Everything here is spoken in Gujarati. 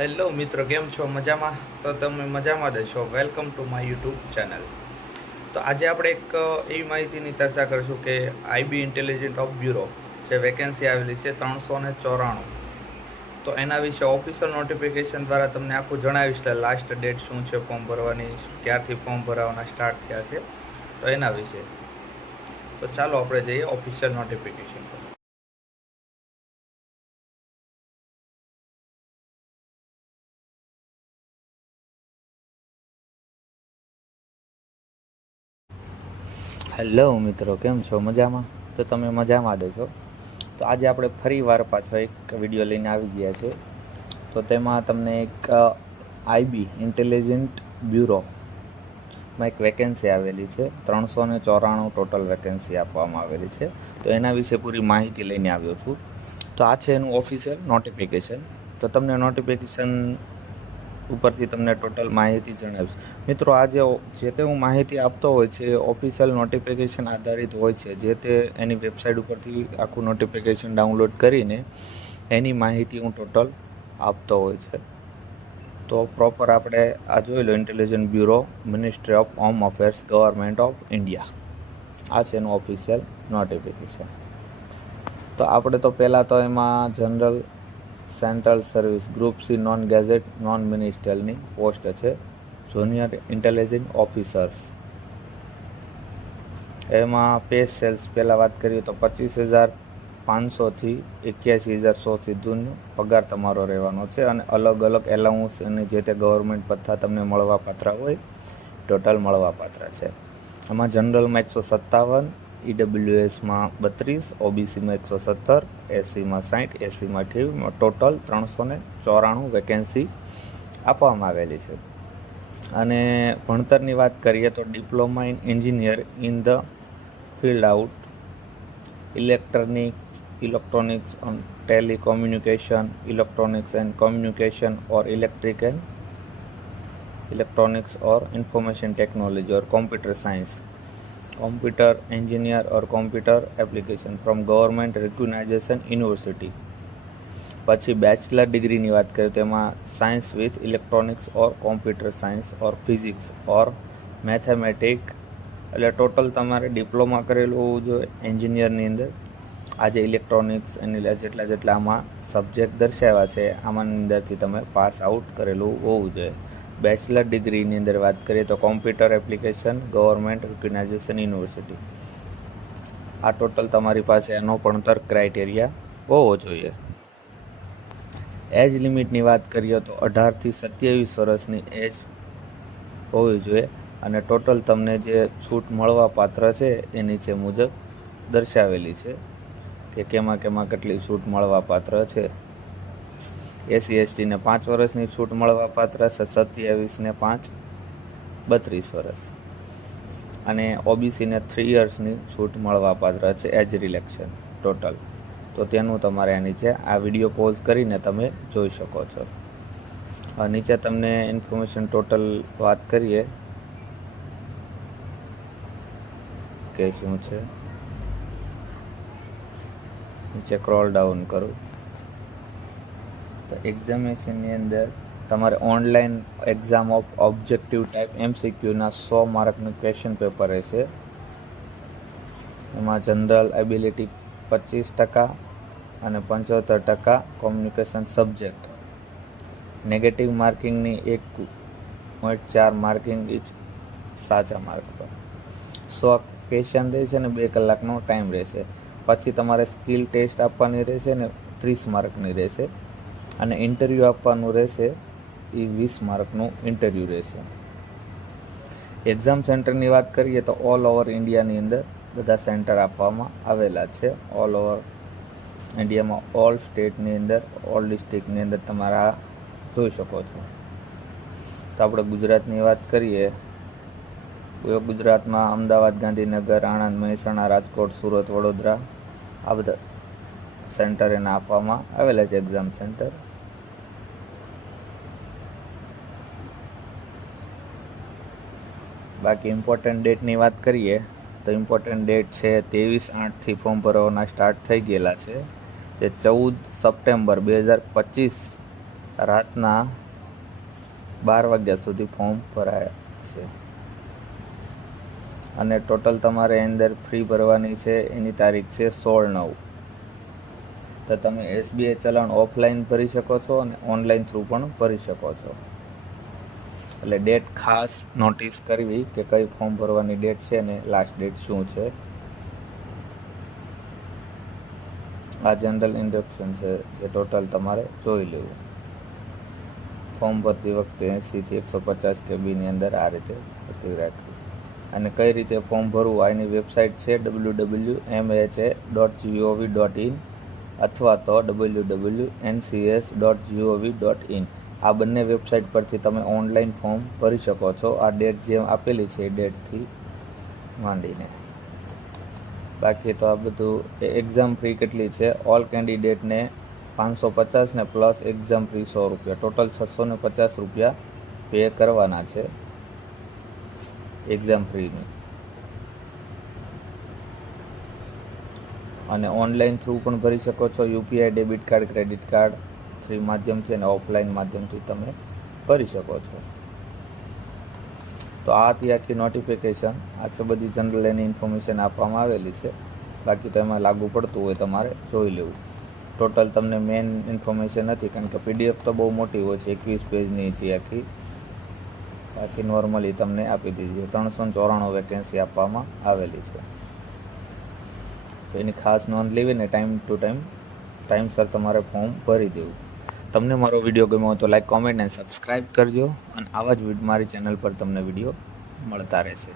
હેલો મિત્રો, કેમ છો? મજામાં? તો તમે મજામાં જ છો. Welcome to my YouTube channel. તો આજે આપણે એક એવી માહિતીની ચર્ચા કરીશું કે આઈબી ઇન્ટેલિજન્ટ ઓફ બ્યુરો જે વેકેન્સી આવેલી છે 394. તો એના વિશે ઓફિશિયલ નોટિફિકેશન દ્વારા તમને આખું જણાવીશ કે લાસ્ટ ડેટ શું છે ફોર્મ ભરવાની, ક્યારથી ફોર્મ ભરવાના સ્ટાર્ટ થયા છે, તો એના વિશે. તો ચાલો આપણે જઈએ ઓફિશિયલ નોટિફિકેશન પર. હેલો મિત્રો, કેમ છો? મજામાં? તો તમે મજામાં જ છો. તો આજે આપણે ફરી વાર પાછો એક વિડીયો લઈને આવી ગયા છે. તો તેમાં તમને એક આઈબી ઇન્ટેલિજન્ટ બ્યુરોમાં એક વેકેન્સી આવેલી છે. 394 ટોટલ વેકેન્સી આપવામાં આવેલી છે. તો એના વિશે પૂરી માહિતી લઈને આવ્યો છું. તો આ છે એનું ઓફિશિયલ નોટિફિકેશન. તો તમને નોટિફિકેશન ઉપરથી તમને ટોટલ માહિતી જણાવીશ. મિત્રો, આ જે તે હું માહિતી આપતો હોય છે ઓફિશિયલ નોટિફિકેશન આધારિત હોય છે. જે તે એની વેબસાઇટ ઉપરથી આખું નોટિફિકેશન ડાઉનલોડ કરીને એની માહિતી હું ટોટલ આપતો હોય છે. તો પ્રોપર આપણે આ જોઈ લો, intelligent bureau, ministry of home affairs, government of India. આ છે એનું ઓફિશિયલ નોટિફિકેશન. તો આપણે તો પહેલાં તો એમાં general central service group C non gazette non મિનિસ્ટ્રીયલની પોસ્ટ છે, જુનિયર ઇન્ટેલિજન્ટ ઓફિસર્સ. એમાં પે સેલ્સ પહેલાં વાત કરીએ તો 25,500થી 81,100 સુધીનો પગાર તમારો રહેવાનો છે. અને અલગ અલગ એલાઉન્સ અને જે તે ગવર્મેન્ટ ભથ્થા તમને મળવાપાત્ર હોય, ટોટલ મળવાપાત્ર છે. એમાં જનરલમાં 157, ઈડબ્લ્યુએસમાં 32, ઓબીસીમાં 117, એસસીમાં 60, એસસીમાં 28, ટોટલ 394 વેકેન્સી આપવામાં આવેલી છે. અને ભણતરની વાત કરીએ તો diploma in engineer in the field out electronics and telecommunication, electronics and communication or electronics और इंफॉर्मेशन टेक्नोलॉजी और कंप्यूटर साइंस, कंप्यूटर इंजीनियर और computer application from government recognisation university. પછી બેચલર ડિગ્રીની વાત કરીએ તો એમાં science with electronics or computer science or physics or mathematic. એટલે ટોટલ તમારે ડિપ્લોમા કરેલું હોવું જોઈએ એન્જિનિયરની અંદર. આજે ઇલેક્ટ્રોનિક્સ એની જેટલા આમાં સબ્જેક્ટ દર્શાવ્યા છે આમાંની અંદરથી તમે પાસ આઉટ કરેલું હોવું જોઈએ. બેચલર ડિગ્રીની અંદર વાત કરીએ તો કોમ્પ્યુટર એપ્લિકેશન, ગવર્મેન્ટ રિકગ્નાઇઝેશન યુનિવર્સિટી. આ ટોટલ તમારી પાસે એનો ભણતર ક્રાઇટેરિયા હોવો જોઈએ. એજ લિમિટની વાત કરીએ તો 18થી 27 વર્ષની એજ હોવી જોઈએ. અને ટોટલ તમને જે છૂટ મળવા પાત્ર છે એ નીચે મુજબ દર્શાવેલી છે કે કેમાં કેટલી છૂટ મળવા પાત્ર છે. એસસી એસટીને 5 વર્ષની છૂટ મળવા પાત્ર છે, 27ને 5 32 વર્ષ. અને ઓબીસીને 3 યર્સની છૂટ મળવા પાત્ર છે એજ રિલેક્શન ટોટલ. તો તેનું તમારે નીચે આ વિડીયો પોઝ કરીને તમે જોઈ શકો છો. નીચે તમને ઇન્ફોર્મેશન ટોટલ વાત કરીએ કે શું છે. નીચે સ્ક્રોલ ડાઉન કરું તો એક્ઝામિનેશનની અંદર તમારે online exam of objective type MCQના 100 માર્કનું ક્વેશ્ચન પેપર રહેશે. એમાં જનરલ એબિલિટી 25% અને 75% કોમ્યુનિકેશન સબ્જેક્ટ. નેગેટિવ માર્કિંગની 1.4 માર્કિંગ ઇચ સાચા માર્ક પર. 100 ક્વેશ્ચન રહેશે ને 2 કલાકનો ટાઈમ રહેશે. પછી તમારે સ્કિલ ટેસ્ટ આપવાની રહેશે ને 30 માર્કની રહેશે. અને ઇન્ટરવ્યૂ આપવાનું રહેશે, એ 20 માર્કનું ઇન્ટરવ્યૂ રહેશે. એક્ઝામ સેન્ટરની વાત કરીએ તો ઓલ ઓવર ઇન્ડિયાની અંદર બધા સેન્ટર આપવામાં આવેલા છે. ઓલ ઓવર ઇન્ડિયામાં ઓલ સ્ટેટની અંદર, ઓલ ડિસ્ટ્રિક્ટની અંદર તમારે આ જોઈ શકો છો. તો આપણે ગુજરાતની વાત કરીએ તો ગુજરાતમાં અમદાવાદ, ગાંધીનગર, આણંદ, મહેસાણા, રાજકોટ, સુરત, વડોદરા આ બધા સેન્ટર એને આપવામાં આવેલા છે એક્ઝામ સેન્ટર. બાકી ઇમ્પોર્ટન્ટ ડેટની વાત કરીએ તો ઇમ્પોર્ટન્ટ ડેટ છે 23/8થી ફોર્મ ભરવાના સ્ટાર્ટ થઈ ગયેલા છે. તે 14 સપ્ટેમ્બર 2025 રાતના 12 વાગ્યા સુધી ફોર્મ ભરાય છે અને ટોટલ તમારે અંદર ફી ભરવાની છે એની તારીખ છે 16/9. તો તમે SBI ચલણ ઓફલાઈન ભરી શકો છો અને ઓનલાઈન થ્રુ પણ ભરી શકો છો. એટલે ડેટ ખાસ નોટિસ કરવી કે કઈ ફોર્મ ભરવાની ડેટ છે અને લાસ્ટ ડેટ શું છે. આ જનરલ ઇન્સ્ટ્રક્શન છે જે ટોટલ તમારે જોઈ લેવું. ફોર્મ ભરતી વખતે 80 થી 150 KBની અંદર આ રીતે ભરતી રાખવી. અને કઈ રીતે ફોર્મ ભરવું આની વેબસાઇટ છે www.mha.gov.in અથવા તો www.ncs.gov.in. આ બંને વેબસાઇટ પરથી તમે ઓનલાઈન ફોર્મ ભરી શકો છો. આ ડેટ જે આપેલી છે એ ડેટથી માંડીને. બાકી તો આ બધું એક્ઝામ ફી કેટલી છે, ઓલ કેન્ડિડેટને 550 ને પ્લસ એક્ઝામ ફી ₹100, ટોટલ 650 રૂપિયા પે કરવાના છે એક્ઝામ ફીની. અને ઓનલાઈન થ્રુ પણ ભરી શકો છો. UPI, debit card, credit card three માધ્યમથી અને ઓફલાઈન માધ્યમથી તમે ભરી શકો છો. તો આ હતી આખી નોટિફિકેશન. આ છે બધી જનરલ એની ઇન્ફોર્મેશન આપવામાં આવેલી છે. બાકી તો એમાં લાગુ પડતું હોય તમારે જોઈ લેવું. ટોટલ તમને મેઇન ઇન્ફોર્મેશન હતી, કારણ કે PDF તો બહુ મોટી હોય છે, 21 પેજની હતી આખી. બાકી નોર્મલી તમને આપી દીધી છે. 394 વેકેન્સી આપવામાં આવેલી છે. તો એની ખાસ નોંધ લેવી ને ટાઈમસર તમારે ફોર્મ ભરી દેવું. તમને મારો વિડીયો ગમ્યો હોય તો લાઈક, કોમેન્ટ અને સબસ્ક્રાઈબ કરજો. અને આવા જ મારી ચેનલ પર તમને વિડીયો મળતા રહેશે.